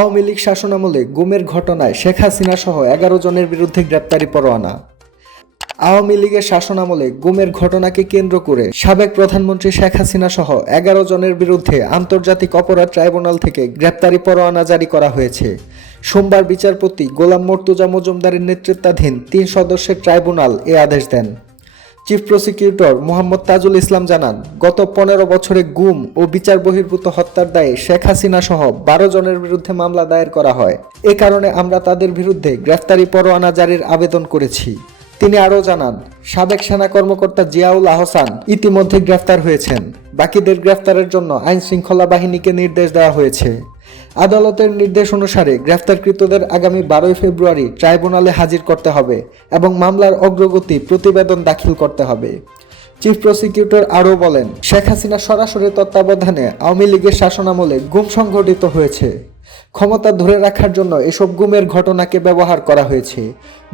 আওয়ামী লীগ শাসনামলে গুমের ঘটনায় শেখ হাসিনা সহ এগারো জনের বিরুদ্ধে গ্রেপ্তারি পরোয়ানা। আওয়ামী লীগের শাসনামলে গুমের ঘটনাকে কেন্দ্র করে সাবেক প্রধানমন্ত্রী শেখ হাসিনা সহ এগারো জনের বিরুদ্ধে আন্তর্জাতিক অপরাধ ট্রাইব্যুনাল থেকে গ্রেপ্তারি পরোয়ানা জারি করা হয়েছে। সোমবার বিচারপতি গোলাম মর্তুজা মজুমদারের নেতৃত্বাধীন তিন সদস্যের ট্রাইব্যুনাল এ আদেশ দেন। চিফ প্রসিকিউটর মোহাম্মদ তাজুল ইসলাম জানান, গত পনেরো বছরে গুম ও বিচার বহির্ভূত হত্যার দায়ে শেখ হাসিনা সহ বারো জনের বিরুদ্ধে মামলা দায়ের করা হয়। এ কারণে আমরা তাদের বিরুদ্ধে গ্রেফতারি পরোয়ানা জারির আবেদন করেছি। তিনি আরও জানান, সাবেক সেনা কর্মকর্তা জিয়াউল আহসান ইতিমধ্যে গ্রেফতার হয়েছেন। বাকিদের গ্রেফতারের জন্য আইন শৃঙ্খলা বাহিনীকে নির্দেশ দেওয়া হয়েছে। আদালতের নির্দেশ অনুসারে গ্রেফতারকৃতদের আগামী বারোই ফেব্রুয়ারি ট্রাইব্যুনালে হাজির করতে হবে এবং মামলার অগ্রগতি প্রতিবেদন দাখিল করতে হবে। চিফ প্রসিকিউটর আরও বলেন, শেখ হাসিনা সরাসরি তত্ত্বাবধানে আওয়ামী লীগের শাসনামলে গুম সংঘটিত হয়েছে। ক্ষমতা ধরে রাখার জন্য এসব গুমের ঘটনাকে ব্যবহার করা হয়েছে।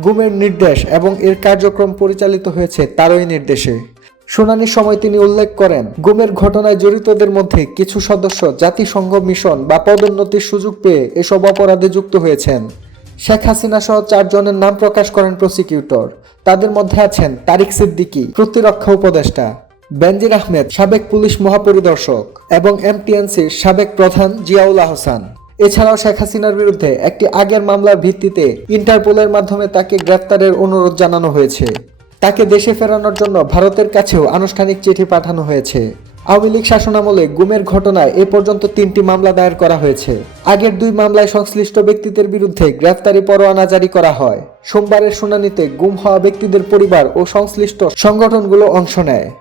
গুমের নির্দেশ এবং এর কার্যক্রম পরিচালিত হয়েছে তারই নির্দেশে। শুনানির সময় তিনি উল্লেখ করেন, গুমের ঘটনায় জড়িতদের মধ্যে কিছু সদস্য জাতিসংঘ মিশন বা পদোন্নতির সুযোগ পেয়ে এসব অপরাধে যুক্ত হয়েছেন। শেখ হাসিনা সহ চারজনের নাম প্রকাশ করেন প্রসিকিউটর। তাদের মধ্যে আছেন তারিক সিদ্দিকী, প্রতিরক্ষা উপদেষ্টা, বেনজির আহমেদ, সাবেক পুলিশ মহাপরিদর্শক এবং এমটিএনসির সাবেক প্রধান জিয়াউল আহসান। এছাড়াও শেখ হাসিনার বিরুদ্ধে একটি আগের মামলার ভিত্তিতে ইন্টারপোলের মাধ্যমে তাকে গ্রেফতারের অনুরোধ জানানো হয়েছে। তাকে দেশে ফেরানোর জন্য ভারতের কাছেও আনুষ্ঠানিক চিঠি পাঠানো হয়েছে। আওয়ামী লীগ শাসনামলে গুমের ঘটনায় এ পর্যন্ত তিনটি মামলা দায়ের করা হয়েছে। আগের দুই মামলায় সংশ্লিষ্ট ব্যক্তিদের বিরুদ্ধে গ্রেফতারি পরোয়ানা জারি করা হয়। সোমবারের শুনানিতে গুম হওয়া ব্যক্তিদের পরিবার ও সংশ্লিষ্ট সংগঠনগুলো অংশ নেয়।